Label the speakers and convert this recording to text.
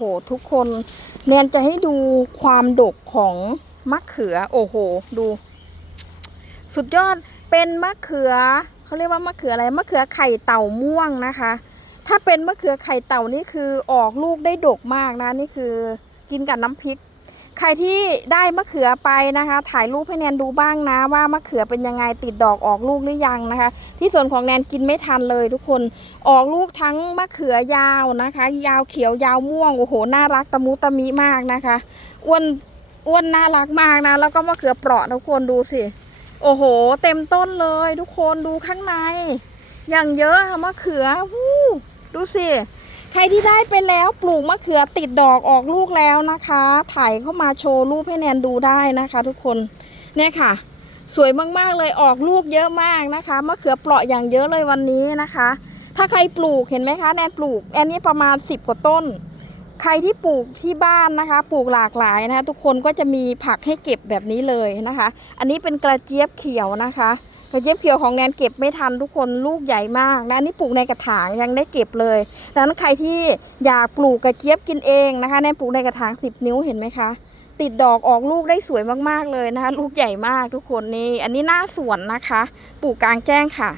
Speaker 1: โหทุกคนแนนจะให้ดูความดกของมะเขือ โอ้โห ดู สุดยอดเป็นมะเขือเขาเรียกว่ามะเขืออะไรมะเขือไข่เต่าม่วงนะคะ ถ้าเป็นมะเขือไข่เต่านี่คือออกลูกได้ดกมากนะนี่คือ กินกับน้ำพริก ใครที่ได้มะเขือไปนะคะ ถ่ายรูปให้แนนดูบ้างนะว่ามะเขือเป็นยังไงติดดอกออกลูกหรือยังนะคะ ที่ส่วนของแนนกินไม่ทันเลยทุกคนออกลูกทั้งมะเขือยาวนะคะ ยาวเขียวยาวม่วงโอ้โหน่ารักตะมุตะมิมากนะคะอ้วนอ้วนน่ารักมากนะ แล้วก็มะเขือเปราะทุกคนดูสิโอ้โห เต็มต้นเลย ทุกคนดูข้างใน อย่างเยอะค่ะมะเขือวู้ดูสิ ใครที่ได้ไปแล้วปลูกมะเขือติดดอกออกลูกแล้วนะคะ ถ่ายเข้ามาโชว์รูปให้แนนดูได้นะคะ ทุกคนเนี่ยค่ะ สวยมากๆเลยออกลูกเยอะมากนะคะมะเขือเปราะอย่างเยอะเลยวันนี้นะคะ ถ้าใครปลูกเห็นไหมคะแนนปลูกแอนนี้ประมาณ 10 กว่าต้น ใครที่ปลูกที่บ้านนะคะ ปลูกหลากหลายนะคะ ทุกคนก็จะมีผักให้เก็บแบบนี้เลยนะคะ อันนี้เป็นกระเจี๊ยบเขียวนะคะ กระเจี๊ยบเขียวของแนนเก็บไม่ทันทุกคนลูกใหญ่มากนะอันนี้ปลูกในกระถางยังได้เก็บเลยดังนั้นใครที่อยากปลูกกระเจี๊ยบกินเองนะคะแนนปลูกในกระถาง 10 นิ้วเห็นไหมคะ ติดดอกออกลูกได้สวยมากๆเลยนะคะ ลูกใหญ่มากทุกคนนี่อันนี้หน้าสวนนะคะ ปลูกกลางแจ้งค่ะ